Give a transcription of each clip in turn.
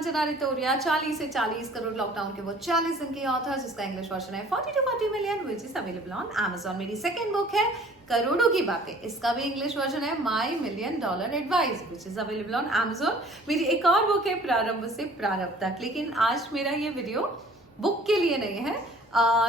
संजना रितोरिया 40 से 40 करोड़ लॉकडाउन के वो 40 दिन के ऑथर, जिसका इंग्लिश वर्जन है 40 to 40 million, which is available on Amazon। मेरी सेकंड बुक है करोड़ों की बातें, इसका भी इंग्लिश वर्जन है माई $1 million advice, which is available on Amazon। मेरी एक और बुक है प्रारंभ से प्रारंभ तक। लेकिन आज मेरा ये वीडियो बुक के लिए नहीं है।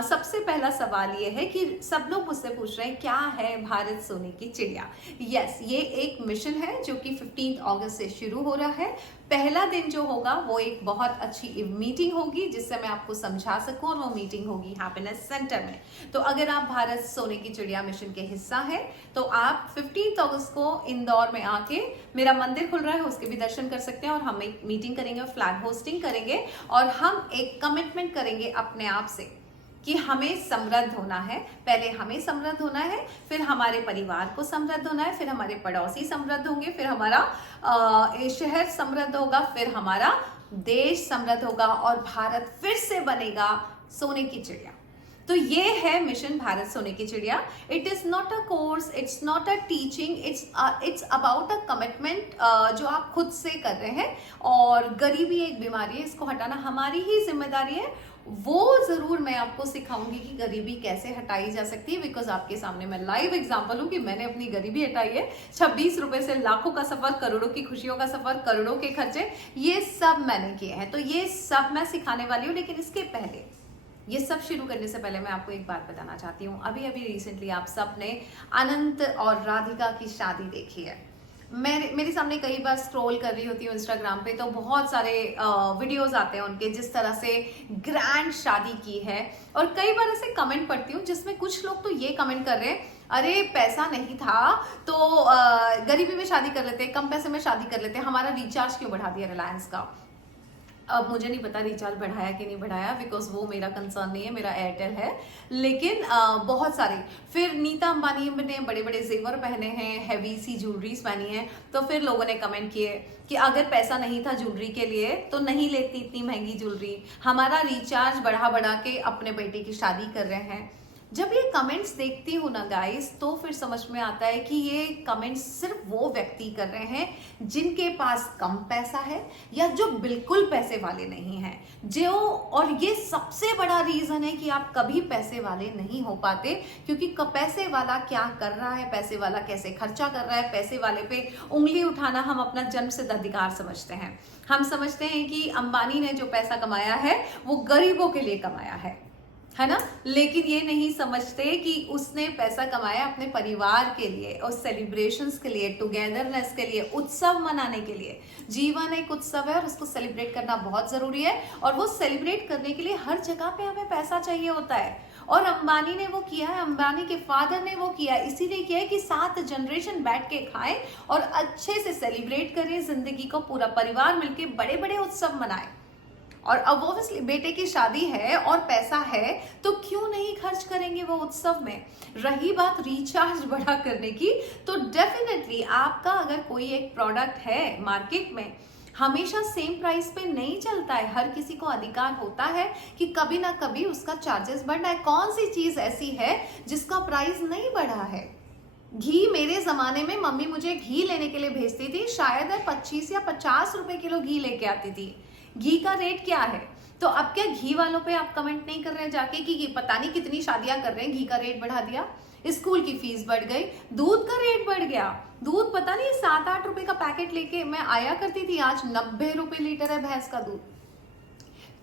सबसे पहला सवाल ये है कि सब लोग मुझसे पूछ रहे हैं क्या है भारत सोने की चिड़िया। यस, ये एक मिशन है जो कि 15 अगस्त से शुरू हो रहा है। पहला दिन जो होगा वो एक बहुत अच्छी मीटिंग होगी जिससे मैं आपको समझा सकूं, और वो मीटिंग होगी हैप्पीनेस सेंटर में। तो अगर आप भारत सोने की चिड़िया मिशन के हिस्सा है तो आप 15 अगस्त को इंदौर में आके, मेरा मंदिर खुल रहा है उसके भी दर्शन कर सकते हैं, और हम एक मीटिंग करेंगे, फ्लैग होस्टिंग करेंगे, और हम एक कमिटमेंट करेंगे अपने आप से कि हमें समृद्ध होना है। पहले हमें समृद्ध होना है, फिर हमारे परिवार को समृद्ध होना है, फिर हमारे पड़ोसी समृद्ध होंगे, फिर हमारा शहर समृद्ध होगा, फिर हमारा देश समृद्ध होगा, और भारत फिर से बनेगा सोने की चिड़िया। तो ये है मिशन भारत सोने की चिड़िया। It is not a course, it's not a teaching, it's about a commitment जो आप खुद से कर रहे हैं। और गरीबी एक बीमारी है, इसको हटाना हमारी ही जिम्मेदारी है। वो जरूर मैं आपको सिखाऊंगी कि गरीबी कैसे हटाई जा सकती है, बिकॉज आपके सामने मैं लाइव एग्जांपल हूं कि मैंने अपनी गरीबी हटाई है। 26 रुपए से लाखों का सफर, करोड़ों की खुशियों का सफर, करोड़ों के खर्चे, ये सब मैंने किए हैं। तो ये सब मैं सिखाने वाली हूँ। लेकिन इसके पहले, ये सब शुरू करने से पहले मैं आपको एक बात बताना चाहती हूँ। अभी अभी रिसेंटली आप सब ने अनंत और राधिका की शादी देखी है। मेरे सामने कई बार स्क्रॉल कर रही होती हूँ इंस्टाग्राम पे, तो बहुत सारे वीडियोस आते हैं उनके जिस तरह से ग्रैंड शादी की है। और कई बार ऐसे कमेंट पढ़ती हूँ जिसमें कुछ लोग तो ये कमेंट कर रहे हैं, अरे पैसा नहीं था तो गरीबी में शादी कर लेते, कम पैसे में शादी कर लेते, हमारा रिचार्ज क्यों बढ़ा दिया रिलायंस का। अब मुझे नहीं पता रिचार्ज बढ़ाया कि नहीं बढ़ाया, बिकॉज वो मेरा कंसर्न नहीं है, मेरा एयरटेल है। लेकिन बहुत सारे, फिर नीता अंबानी ने बड़े बड़े जेवर पहने हैं, हैवी सी ज्वेलरीज पहनी है, तो फिर लोगों ने कमेंट किए कि अगर पैसा नहीं था ज्वेलरी के लिए तो नहीं लेती इतनी महंगी ज्वेलरी, हमारा रिचार्ज बढ़ा बढ़ा के अपने बेटे की शादी कर रहे हैं। जब ये कमेंट्स देखती हूँ ना गाइस, तो फिर समझ में आता है कि ये कमेंट्स सिर्फ वो व्यक्ति कर रहे हैं जिनके पास कम पैसा है या जो बिल्कुल पैसे वाले नहीं हैं, जो, और ये सबसे बड़ा रीजन है कि आप कभी पैसे वाले नहीं हो पाते, क्योंकि पैसे वाला क्या कर रहा है, पैसे वाला कैसे खर्चा कर रहा है, पैसे वाले पे उंगली उठाना हम अपना जन्मसिद्ध अधिकार समझते हैं। हम समझते हैं कि अंबानी ने जो पैसा कमाया है वो गरीबों के लिए कमाया है ना। लेकिन ये नहीं समझते कि उसने पैसा कमाया अपने परिवार के लिए, और सेलिब्रेशंस के लिए, टुगेदरनेस के लिए, उत्सव मनाने के लिए। जीवन एक उत्सव है और उसको सेलिब्रेट करना बहुत जरूरी है, और वो सेलिब्रेट करने के लिए हर जगह पे हमें पैसा चाहिए होता है। और अंबानी ने वो किया है, अंबानी के फादर ने वो किया है, इसीलिए किया है कि 7 जनरेशन बैठ के खाएं और अच्छे से सेलिब्रेट करें जिंदगी को, पूरा परिवार मिलके बड़े बड़े उत्सव मनाए। और अब ऑब्वियसली बेटे की शादी है और पैसा है तो क्यों नहीं खर्च करेंगे वो उत्सव में। रही बात रिचार्ज बढ़ा करने की, तो डेफिनेटली आपका अगर कोई एक प्रोडक्ट है मार्केट में, हमेशा सेम प्राइस पे नहीं चलता है। हर किसी को अधिकार होता है कि कभी ना कभी उसका चार्जेस बढ़ना है। कौन सी चीज ऐसी है जिसका प्राइस नहीं बढ़ा है। घी, मेरे जमाने में मम्मी मुझे घी लेने के लिए भेजती थी, शायद 25 या 50 रुपए किलो घी लेके आती थी। घी का रेट क्या है? तो अब क्या घी वालों पे आप कमेंट नहीं कर रहे हैं जाके कि पता नहीं कितनी शादियां कर रहे हैं, घी का रेट बढ़ा दिया, स्कूल की फीस बढ़ गई, दूध का रेट बढ़ गया, दूध पता नहीं 7-8 रुपए का पैकेट लेके मैं आया करती थी, आज 90 रुपए लीटर है भैंस का दूध।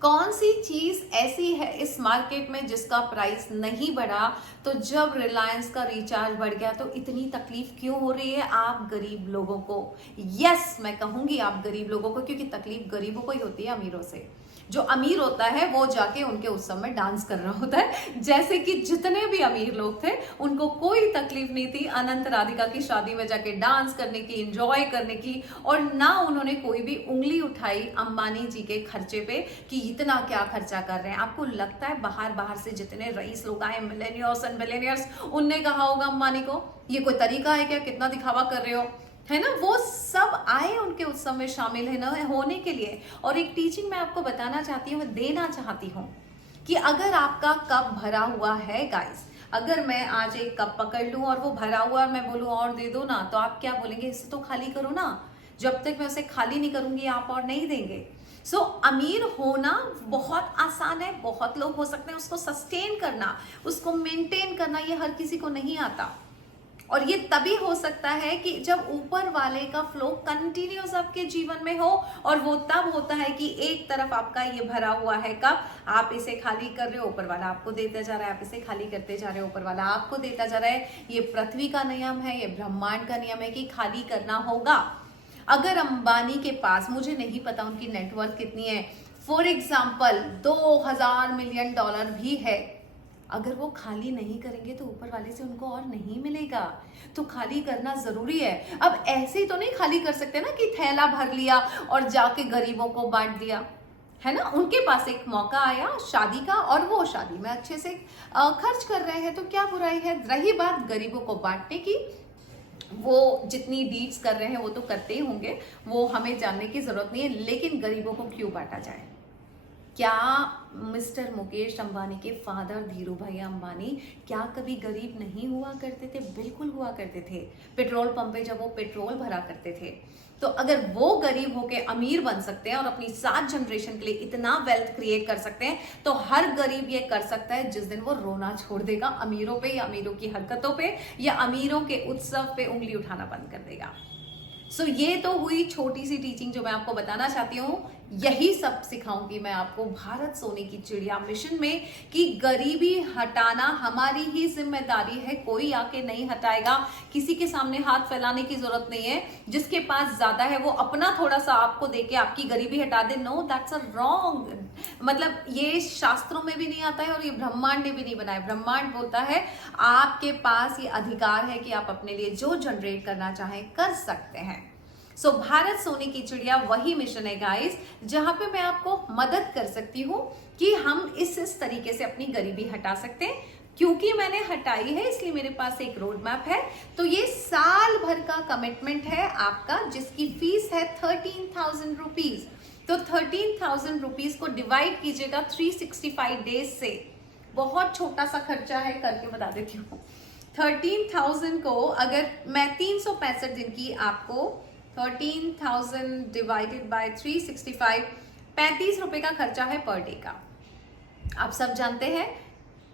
कौन सी चीज ऐसी है इस मार्केट में जिसका प्राइस नहीं बढ़ा? तो जब रिलायंस का रिचार्ज बढ़ गया तो इतनी तकलीफ क्यों हो रही है आप गरीब लोगों को? यस, मैं कहूंगी आप गरीब लोगों को, क्योंकि तकलीफ गरीबों को ही होती है, अमीरों से। जो अमीर होता है वो जाके उनके उत्सव में डांस कर रहा होता है, जैसे कि जितने भी अमीर लोग थे उनको कोई तकलीफ नहीं थी अनंत राधिका की शादी में जाके डांस करने की, एंजॉय करने की, और ना उन्होंने कोई भी उंगली उठाई अंबानी जी के खर्चे पे कि इतना क्या खर्चा कर रहे हैं। आपको लगता है बाहर से जितने रईस लोग आए, मिलेनियर्स एंड बिलियनियर्स, उनने कहा होगा अंबानी को ये कोई तरीका है क्या, कितना दिखावा कर रहे हो, है ना। वो सब आए उनके उत्सव में शामिल है ना होने के लिए। और एक टीचिंग मैं आपको बताना चाहती हूँ, देना चाहती हूँ, कि अगर आपका कप भरा हुआ है गाइस, अगर मैं आज एक कप पकड़ लूं और वो भरा हुआ और मैं बोलूं और दे दो ना, तो आप क्या बोलेंगे, इसे तो खाली करो ना। जब तक मैं उसे खाली नहीं करूंगी आप और नहीं देंगे। सो अमीर होना बहुत आसान है, बहुत लोग हो सकते हैं, उसको सस्टेन करना, उसको मेंटेन करना ये हर किसी को नहीं आता। और ये तभी हो सकता है कि जब ऊपर वाले का फ्लो कंटिन्यूस आपके जीवन में हो, और वो तब होता है कि एक तरफ आपका ये भरा हुआ है कप, आप इसे खाली कर रहे हो, ऊपर वाला आपको देता जा रहा है, आप इसे खाली करते जा रहे हो, ऊपर वाला आपको देता जा रहा है। ये पृथ्वी का नियम है, ये ब्रह्मांड का नियम है कि खाली करना होगा। अगर अंबानी के पास, मुझे नहीं पता उनकी नेटवर्थ कितनी है, फॉर एग्जाम्पल $2000 मिलियन भी है, अगर वो खाली नहीं करेंगे तो ऊपर वाले से उनको और नहीं मिलेगा। तो खाली करना जरूरी है। अब ऐसे ही तो नहीं खाली कर सकते ना कि थैला भर लिया और जाके गरीबों को बांट दिया, है ना। उनके पास एक मौका आया शादी का, और वो शादी में अच्छे से खर्च कर रहे हैं, तो क्या बुराई है। रही बात गरीबों को बांटने की, वो जितनी डीड्स कर रहे हैं वो तो करते ही होंगे, वो हमें जानने की जरूरत नहीं है, लेकिन गरीबों को क्यों बांटा जाए। क्या मिस्टर मुकेश अंबानी के फादर धीरू भाई अंबानी क्या कभी गरीब नहीं हुआ करते थे? बिल्कुल हुआ करते थे। पेट्रोल पंप पे जब वो पेट्रोल भरा करते थे, तो अगर वो गरीब होके अमीर बन सकते हैं और अपनी 7 जनरेशन के लिए इतना वेल्थ क्रिएट कर सकते हैं, तो हर गरीब ये कर सकता है जिस दिन वो रोना छोड़ देगा अमीरों पे, या अमीरों की हरकतों पे, या अमीरों के उत्सव पे उंगली उठाना बंद कर देगा। सो ये तो हुई छोटी सी टीचिंग जो मैं आपको बताना चाहती हूँ। यही सब सिखाऊंगी मैं आपको भारत सोने की चिड़िया मिशन में, कि गरीबी हटाना हमारी ही जिम्मेदारी है, कोई आके नहीं हटाएगा। किसी के सामने हाथ फैलाने की जरूरत नहीं है। जिसके पास ज्यादा है वो अपना थोड़ा सा आपको देके आपकी गरीबी हटा दे, नो, दैट्स अ रॉन्ग। मतलब ये शास्त्रों में भी नहीं आता है और ये ब्रह्मांड ने भी नहीं बनाया। ब्रह्मांड बोलता है आपके पास ये अधिकार है कि आप अपने लिए जो जनरेट करना चाहें कर सकते हैं। सो भारत सोने की चिड़िया वही मिशन है गाइस, जहां पे मैं आपको मदद कर सकती हूँ कि हम इस तरीके से अपनी गरीबी हटा सकते हैं। क्योंकि मैंने हटाई है इसलिए मेरे पास एक रोड मैप है। तो ये साल भर का कमिटमेंट है आपका, जिसकी फीस है 13,000 रुपीज। तो 13,000 रुपीज को डिवाइड कीजिएगा 365 डेज से। बहुत छोटा सा खर्चा है, करके बता देती हूँ। 13,000 को अगर मैं 365 दिन की आपको 13,000 डिवाइडेड बाय 365, 35 रुपए का खर्चा है पर डे का। आप सब जानते हैं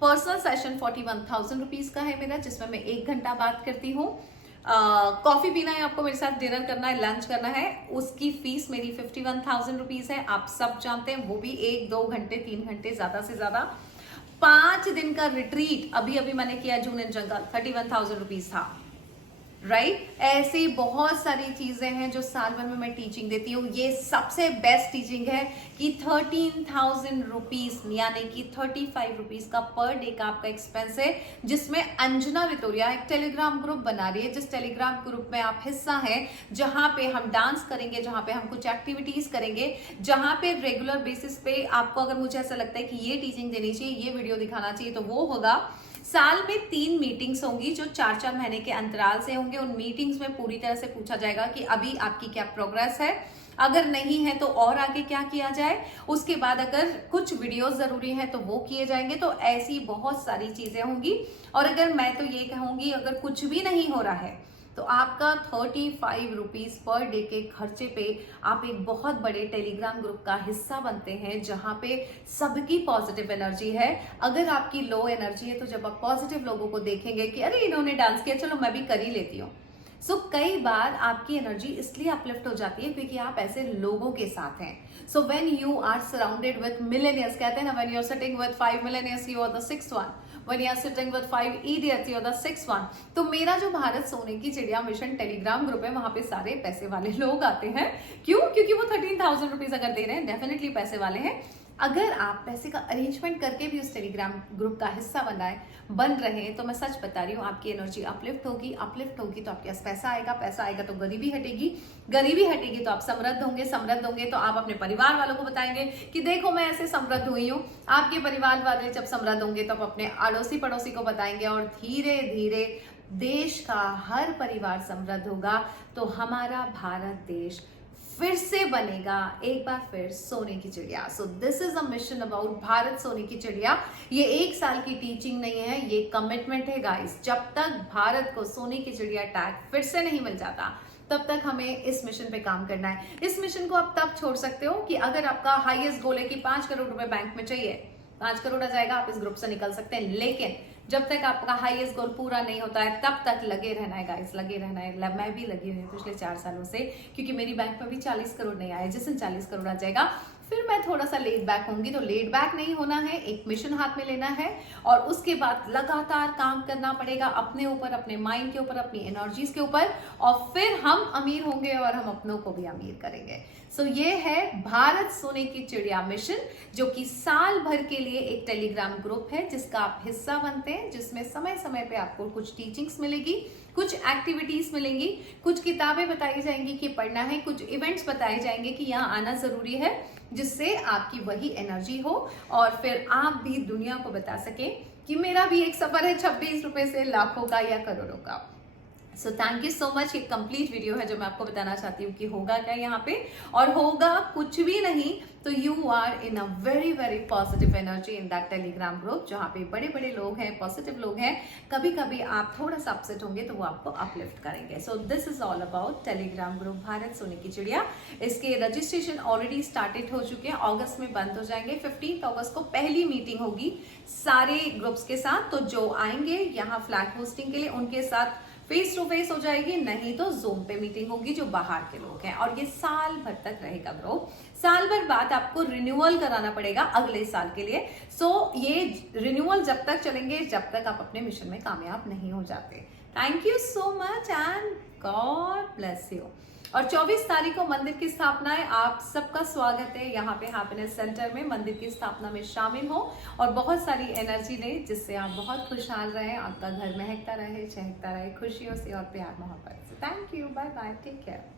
पर्सनल सेशन 41,000 रुपीज का है मेरा, जिसमें मैं 1 घंटा बात करती हूँ। कॉफी पीना है आपको, मेरे साथ डिनर करना है, लंच करना है, उसकी फीस मेरी 51,000 रुपीज है। आप सब जानते हैं वो भी 1-2 घंटे 3 घंटे ज्यादा से ज्यादा। 5 दिन का रिट्रीट अभी अभी मैंने किया जून इन जंगल, 31,000 रुपीज था, राइट। ऐसी बहुत सारी चीजें हैं जो साल भर में मैं टीचिंग देती हूँ। ये सबसे बेस्ट टीचिंग है कि 13,000 रुपीज यानी कि 35 रुपीज का पर डे का आपका एक्सपेंस है, जिसमें अंजना वितोरिया एक टेलीग्राम ग्रुप बना रही है, जिस टेलीग्राम ग्रुप में आप हिस्सा हैं, जहां पे हम डांस करेंगे, जहां पे हम कुछ एक्टिविटीज करेंगे, जहां पे रेगुलर बेसिस पे आपको अगर मुझे ऐसा लगता है कि ये टीचिंग देनी चाहिए, ये वीडियो दिखाना चाहिए, तो वो होगा। साल में 3 मीटिंग्स होंगी जो 4-4 महीने के अंतराल से होंगे। उन मीटिंग्स में पूरी तरह से पूछा जाएगा कि अभी आपकी क्या प्रोग्रेस है, अगर नहीं है तो और आगे क्या किया जाए। उसके बाद अगर कुछ वीडियोस जरूरी हैं तो वो किए जाएंगे। तो ऐसी बहुत सारी चीजें होंगी। और अगर मैं तो ये कहूंगी अगर कुछ भी नहीं हो रहा है तो आपका 35 रुपीज पर डे के खर्चे पे आप एक बहुत बड़े टेलीग्राम ग्रुप का हिस्सा बनते हैं, जहां पे सबकी पॉजिटिव एनर्जी है। अगर आपकी लो एनर्जी है तो जब आप पॉजिटिव लोगों को देखेंगे कि अरे इन्होंने डांस किया, चलो मैं भी कर ही लेती हूँ। सो कई बार आपकी एनर्जी इसलिए अपलिफ्ट हो जाती है क्योंकि आप ऐसे लोगों के साथ हैं। So when you are surrounded with millionaires, कहते हैं ना, when you are sitting with 5 millionaires you are the 6th one, when you are sitting with 5 idiots you are the 6th one। तो मेरा जो भारत सोने की चिड़िया मिशन टेलीग्राम ग्रुप है, वहां पे सारे पैसे वाले लोग आते हैं। क्यों? क्योंकि वो 13,000 रुपीज अगर दे रहे हैं, डेफिनेटली पैसे वाले हैं। अगर आप पैसे का अरेंजमेंट करके भी उस टेलीग्राम ग्रुप का हिस्सा बन रहे हैं, तो मैं सच बता रही हूँ आपकी एनर्जी अपलिफ्ट होगी तो आपके पास पैसा आएगा तो गरीबी हटेगी तो आप समृद्ध होंगे तो आप अपने परिवार वालों को बताएंगे कि देखो मैं ऐसे समृद्ध हुई हूँ। आपके परिवार वाले जब समृद्ध होंगे तो आप अपने अड़ोसी पड़ोसी को बताएंगे, और धीरे धीरे देश का हर परिवार समृद्ध होगा। तो हमारा भारत देश फिर से बनेगा एक बार फिर सोने की चिड़िया। So this is a mission about Bharat सोने की चिड़िया। ये 1 साल की टीचिंग नहीं है, ये कमिटमेंट है गाइस। जब तक भारत को सोने की चिड़िया टैग फिर से नहीं मिल जाता, तब तक हमें इस मिशन पे काम करना है। इस मिशन को आप तब छोड़ सकते हो कि अगर आपका हाईएस्ट गोल है कि 5 करोड़ रुपए बैंक में चाहिए, 5 करोड़ आ जाएगा, आप इस ग्रुप से निकल सकते हैं। लेकिन जब तक आपका हाईएस्ट गोल पूरा नहीं होता है तब तक लगे रहना है गाइस, लगे रहना है। मैं भी लगी हुई हूँ पिछले 4 सालों से, क्योंकि मेरी बैंक में भी 40 करोड़ नहीं आए। जिस दिन 40 करोड़ आ जाएगा फिर मैं थोड़ा सा लेट बैक होंगी। तो लेट बैक नहीं होना है, एक मिशन हाथ में लेना है और उसके बाद लगातार काम करना पड़ेगा अपने ऊपर, अपने माइंड के ऊपर, अपनी एनर्जीज के ऊपर, और फिर हम अमीर होंगे और हम अपनों को भी अमीर करेंगे। सो ये है भारत सोने की चिड़िया मिशन, जो कि साल भर के लिए एक टेलीग्राम ग्रुप है जिसका आप हिस्सा बनते हैं, जिसमें समय समय पे आपको कुछ टीचिंग्स मिलेगी, कुछ एक्टिविटीज मिलेंगी, कुछ किताबें बताई जाएंगी कि पढ़ना है, कुछ इवेंट्स बताए जाएंगे कि यहाँ आना जरूरी है, जिससे आपकी वही एनर्जी हो और फिर आप भी दुनिया को बता सके कि मेरा भी एक सफर है 26 रुपए से लाखों का या करोड़ों का। So thank you so much. एक कंप्लीट वीडियो है जो मैं आपको बताना चाहती हूँ कि होगा क्या यहाँ पे, और होगा कुछ भी नहीं तो you are in a very very positive energy in that Telegram group, जहाँ पे बड़े बड़े लोग हैं, पॉजिटिव लोग हैं। कभी कभी आप थोड़ा सा अपसेट होंगे तो वो आपको अपलिफ्ट करेंगे। So this is all about Telegram group Bharat सोने की चिड़िया। इसके रजिस्ट्रेशन ऑलरेडी स्टार्टेड हो चुके हैं, अगस्त में बंद हो जाएंगे। 15 अगस्त को पहली मीटिंग होगी सारे ग्रुप्स के साथ। तो जो आएंगे यहाँ फ्लैग होस्टिंग के लिए उनके साथ फेस टू फेस हो जाएगी, नहीं तो जूम पे मीटिंग होगी जो बाहर के लोग हैं। और ये साल भर तक रहेगा ग्रुप। साल भर बाद आपको रिन्यूअल कराना पड़ेगा अगले साल के लिए। सो ये रिन्यूअल जब तक चलेंगे जब तक आप अपने मिशन में कामयाब नहीं हो जाते। Thank you so much and God bless you. और 24 तारीख को मंदिर की स्थापना है। आप सबका स्वागत है यहाँ पे हैप्पीनेस सेंटर में। मंदिर की स्थापना में शामिल हो और बहुत सारी एनर्जी ले, जिससे आप बहुत खुशहाल रहे, आपका घर महकता रहे, चहकता रहे खुशियों से और प्यार मोहब्बत से। Thank you, bye bye, take care.